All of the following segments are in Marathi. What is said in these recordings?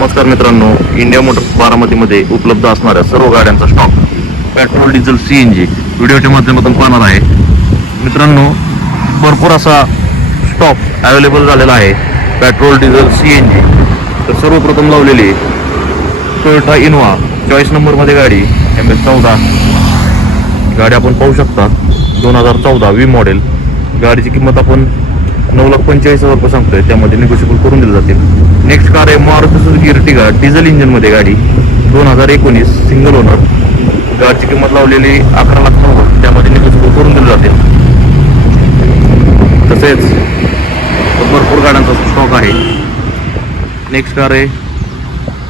नमस्कार मित्रांनो इंडिया मोटर बारामतीमध्ये उपलब्ध असणाऱ्या सर्व गाड्यांचा stock petrol diesel C N G व्हिडिओच्या माध्यमातून पाहणार आहे. मित्रांनो भरपूर असा स्टॉक अवेलेबल झालेला आहे petrol diesel C N G तर सर्वप्रथम लावलेली टोयोटा इनोवा चॉईस नंबरमध्ये गाडी एम एस चौदा. गाडी आपण पाहू शकता दोन हजार चौदा वी मॉडेल गाडीची किंमत आपण नऊ लाख पंचेचाळीस हजार रुपये सांगतोय त्यामध्ये निगोशिएबल करून दिले जातील नेक्स्ट कार आहे मारुती सुझुकी इर्टिगा डिझेल इंजिनमध्ये गाडी. दोन हजार एकोणीस सिंगल ओनर गाडीची किंमत लावलेली अकरा लाख नव्वद. त्यामध्ये निगोशिएबल करून दिले जाते. तसेच भरपूर गाड्यांचा स्टॉक आहे. नेक्स्ट कार आहे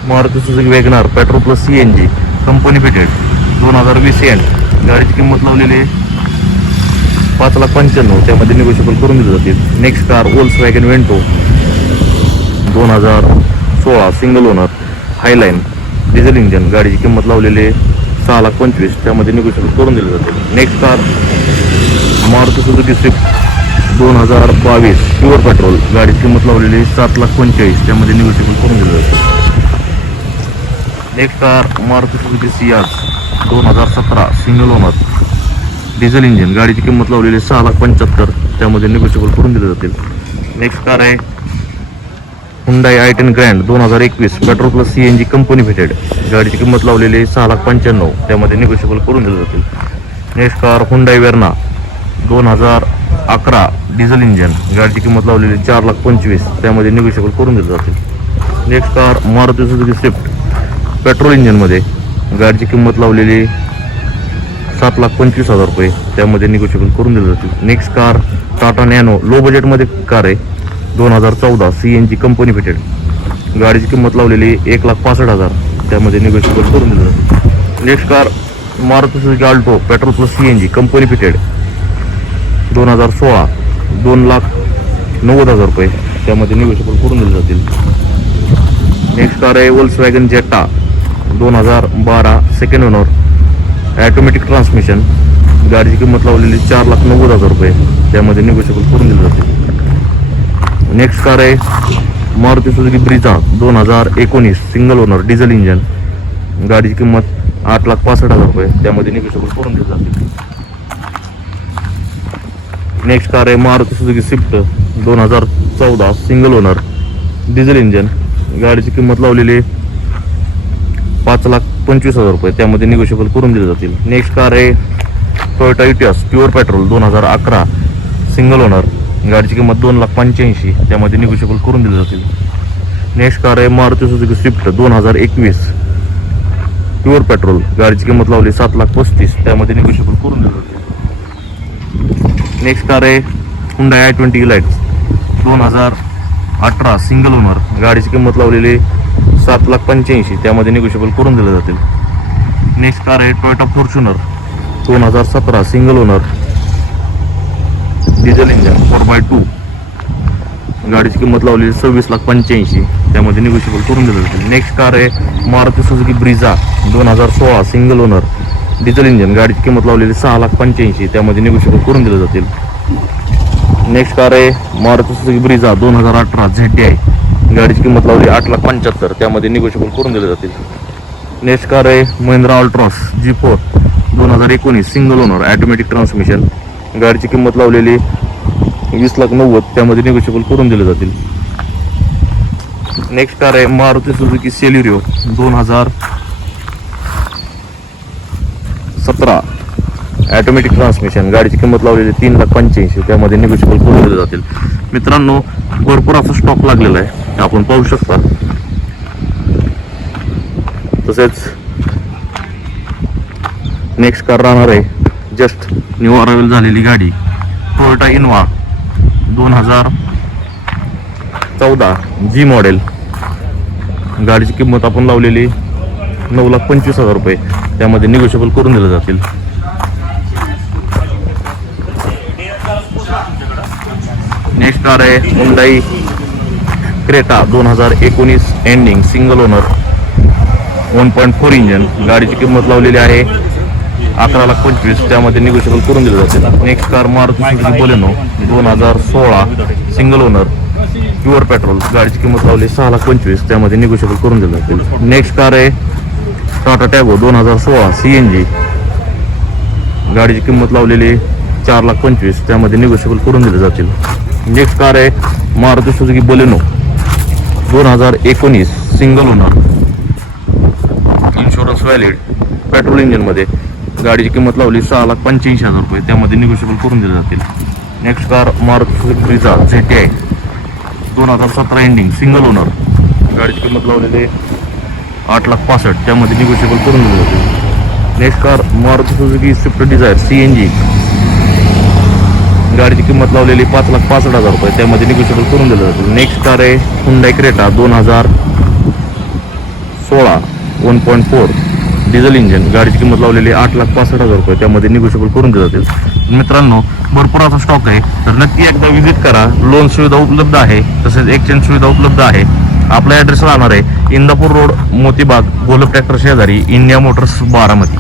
Maruti Suzuki WagonR petrol plus C N G company fitted दोन हजार वीस एन गाडीची किंमत लावलेली पाच लाख पंच्याण्णव. त्यामध्ये निगोशिएबल करून दिले जातील next car Volkswagen Vento दोन हजार सोळा single owner Highline diesel engine गाडीची किंमत लावलेली आहे. सहा लाख पंचवीस त्यामध्ये निगोशिएबल करून दिले जातील next car Maruti Suzuki Swift दोन हजार बावीस प्युअर पेट्रोल गाडीची किंमत लावलेली सात लाख पंचेचाळीस त्यामध्ये निगोशिएबल करून दिले जातं. Next car Maruti Suzuki Ciaz दोन हजार सतरा सिंगल ओनर डिझेल इंजिन गाडीची किंमत लावलेली सहा लाख पंच्याहत्तर त्यामध्ये निगोशिएबल करून दिले जातील नेक्स्ट कार आहे हुंडाई आय टेन ग्रँड दोन हजार एकवीस petrol plus C N G company fitted गाडीची किंमत लावलेली आहे सहा लाख पंच्याण्णव. त्यामध्ये निगोशिएबल करून दिले जातील. नेक्स्ट कार हुंडाई वेर्ना दोन हजार अकरा डिझेल इंजन गाडीची किंमत लावलेली चार लाख पंचवीस. त्यामध्ये निगोशिएबल करून दिले जातील. Next car Maruti Suzuki Swift petrol इंजिनमध्ये गाडीची किंमत लावलेली सात लाख पंचवीस हजार रुपये. त्यामध्ये निगोशिएबल करून दिले जातील. Next car Tata Nano low बजेटमध्ये कार आहे. दोन हजार चौदा C N G company fitted गाडीची किंमत लावलेली एक लाख पासष्ट हजार. त्यामध्ये निगोशिएबल करून दिलं जातील next car Maruti Suzuki Alto petrol plus C N G company fitted दोन हजार सोळा दोन लाख नव्वद हजार रुपये. त्यामध्ये निगोशिएबल करून दिले जातील. नेक्स्ट कार आहे वल्स वॅगन जेटा दोन हजार बारा सेकंड ओनर ॲटोमॅटिक ट्रान्समिशन गाडीची किंमत लावलेली चार लाख नव्वद हजार रुपये. त्यामध्ये निगोशिएबल करून दिले जाते नेक्स्ट कार आहे मारुती सुजुकी ब्रिजा दोन हजार एकोणीस सिंगल ओनर डिझेल इंजन गाडीची किंमत आठ लाख पासष्ट हजार रुपये. त्यामध्ये निगोशिएबल करून दिले जाते. नेक्स्ट कार आहे मारुती सुजुकी स्विफ्ट दोन हजार चौदा सिंगल ओनर डिझेल इंजन गाडीची किंमत लावलेली पाच लाख पंचवीस हजार रुपये. त्यामध्ये निगोशिएबल करून दिले जातील. नेक्स्ट कार आहे टोयोटा इटियास प्युअर पेट्रोल दोन हजार अकरा सिंगल ओनर गाडीची किंमत दोन लाख पंच्याऐंशी. त्यामध्ये निगोशिएबल करून दिले जातील. नेक्स्ट कार आहे मारुती सुझुकी स्विफ्ट दोन हजार एकवीस. प्युअर पेट्रोल गाडीची किंमत लावली सात लाख पस्तीस. त्यामध्ये निगोशिएबल करून दिले जातील. नेक्स्ट कार आहे हुंडा आय ट्वेंटी लाईट्स दोन हजार अठरा सिंगल ओनर गाडीची किंमत लावलेली सात लाख पंच्याऐंशी. त्यामध्ये निगोशिएबल करून दिले जातील. नेक्स्ट कार आहे टोयोटा फॉर्च्युनर दोन हजार सतरा single owner diesel engine four by two गाडीची किंमत लावलेली सव्वीस लाख पंच्याऐंशी. त्यामध्ये निगोशिएबल करून दिलं जातील नेक्स्ट कार आहे मारुती सुझुकी ब्रिझा दोन हजार सोळा सिंगल ओनर डिझेल इंजन गाडीची किंमत लावलेली सहा लाख पंच्याऐंशी. त्यामध्ये निगोशिएबल करून दिलं जातील. नेक्स्ट कार आहे मारुती सुझुकी ब्रिझा दोन हजार अठरा झेड डी आहे गाडीची किंमत लावली आठ लाख पंच्याहत्तर. त्यामध्ये निगोशिएबल करून दिले जातील. नेक्स्ट कार आहे महिंद्रा अल्ट्रॉस जी फोर दोन हजार एकोणीस सिंगल ओनर ॲटोमॅटिक ट्रान्समिशन गाडीची किंमत लावलेली वीस लाख नव्वद त्यामध्ये निगोशिएबल करून दिले जातील. नेक्स्ट कार आहे मारुती सुझुकी सेल्युरिओ दोन हजार सतरा. ॲटोमॅटिक ट्रान्समिशन गाडीची किंमत लावलेली तीन लाख पंच्याऐंशी त्यामध्ये निगोशिएबल करून दिले जातील. मित्रांनो भरपूर असा स्टॉक लागलेला आहे. आपण पाहू शकता. तसेच नेक्स्ट कार राहणार आहे. जस्ट न्यू अरायवल झालेली गाडी. टोयोटा इनोवा दोन हजार चौदा जी मॉडेल गाडीची किंमत आपण लावलेली नऊ लाख पंचवीस हजार रुपये. त्यामध्ये निगोशिएबल करून दिले जातील. नेक्स्ट कार आहे हुंडाई क्रेटा दोन हजार एकोणीस ending single owner one point four engine गाडीची किंमत लावलेली आहे अकरा लाख पंचवीस त्यामध्ये निगोशिएबल करून दिलं जाते next car Maruti Suzuki Baleno दोन हजार सोळा सिंगल ओनर प्युअर पेट्रोल गाडीची किंमत लावली सहा लाख पंचवीस त्यामध्ये निगोशिएबल करून दिलं जातील. नेक्स्ट कार आहे टाटा टॅगो दोन हजार सोळा सी एन जी गाडीची किंमत लावलेली चार लाख पंचवीस त्यामध्ये निगोशिएबल करून दिले जातील. नेक्स्ट कार आहे मारुती सुझुकी बोलेनो दोन हजार एकोणीस single owner insurance valid petrol इंजिनमध्ये गाडीची किंमत लावली सहा लाख पंच्याऐंशी हजार रुपये. त्यामध्ये निगोशिएबल करून दिले जातील. Next car Maruti Brezza Z T I दोन हजार सतरा एंडिंग सिंगल ओनर गाडीची किंमत लावलेली आठ लाख पासष्ट. त्यामध्ये निगोशिएबल करून दिले जातील. Next car Maruti Suzuki Swift Dzire C N G गाडीची किंमत लावलेली पाच लाख पासष्ट हजार रुपये. त्यामध्ये निगोशिएबल करून दिलं जातील. नेक्स्ट कार आहे हुंडाई क्रेटा दोन हजार सोळा one point four diesel engine गाडीची किंमत लावलेली आठ लाख पासष्ट हजार रुपये. त्यामध्ये निगोशिएबल करून दिले जातील मित्रांनो भरपूर असा स्टॉक आहे. तर नक्की एकदा विजिट करा. लोन सुविधा उपलब्ध आहे. तसेच एक्सचेंज सुविधा उपलब्ध आहे. आपला ॲड्रेस राहणार आहे. इंदापूर रोड मोतीबाग गोलब ट्रॅक्टर शेजारी इंडिया मोटर्स बारामती.